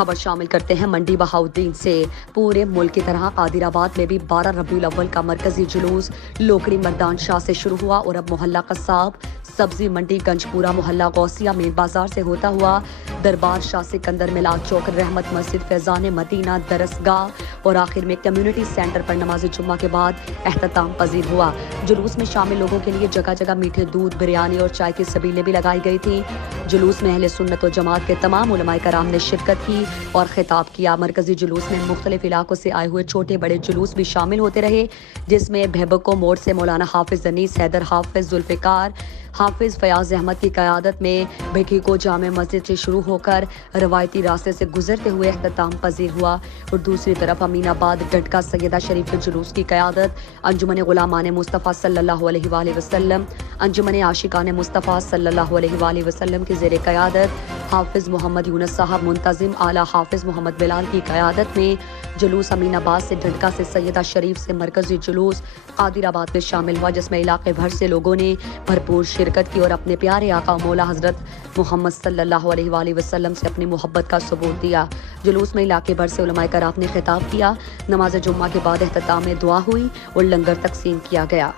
خبر شامل کرتے ہیں منڈی بہاوالدین سے۔ پورے ملک کی طرح قادرآباد میں بھی 12 ربیع الاول کا مرکزی جلوس لوکڑی مردان شاہ سے شروع ہوا اور اب محلہ قصاب، سبزی منڈی گنج پورہ محلہ غوثیہ میں بازار سے ہوتا ہوا دربار شاہ سکندر میلاد چوک رحمت مسجد فیضان مدینہ درسگاہ اور آخر میں کمیونٹی سنٹر پر نماز جمعہ کے بعد اختتام پذیر ہوا۔ جلوس میں شامل لوگوں کے لیے جگہ جگہ میٹھے دودھ، بریانی اور چائے کی سبیلیں بھی لگائی گئی تھیں۔ جلوس میں اہل سنت و جماعت کے تمام علماء کرام نے شرکت کی اور خطاب کیا۔ مرکزی جلوس میں مختلف علاقوں سے آئے ہوئے چھوٹے بڑے جلوس بھی شامل ہوتے رہے، جس میں بھیبکو موڑ سے مولانا حافظ انیس حیدر، حافظ ذوالفقار، حافظ فیاض احمد کی قیادت میں بھٹی کو جامع مسجد سے شروع ہو کر روایتی راستے سے گزرتے ہوئے اختتام پذیر ہوا اور دوسری طرف امین آباد ڈٹکا سیدہ شریف کے جلوس کی قیادت انجمن غلامان مصطفیٰ صلی اللہ علیہ وآلہ وسلم، انجمن عاشقان مصطفیٰ صلی اللہ علیہ وآلہ وسلم کی زیر قیادت حافظ محمد یونس صاحب منتظم، اعلیٰ حافظ محمد بلال کی قیادت میں جلوس امین آباد سے ڈٹکا سے سیدہ شریف سے مرکزی جلوس قادرآباد میں شامل ہوا، جس میں علاقے بھر سے لوگوں نے بھرپور شرکت کی اور اپنے پیارے آقا مولا حضرت محمد صلی اللہ علیہ وآلہ وسلم سے اپنی محبت کا ثبوت دیا۔ جلوس میں علاقے بھر سے علماء کرام نے خطاب کیا۔ نماز جمعہ کے بعد اختتام میں دعا ہوئی اور لنگر تقسیم کیا گیا۔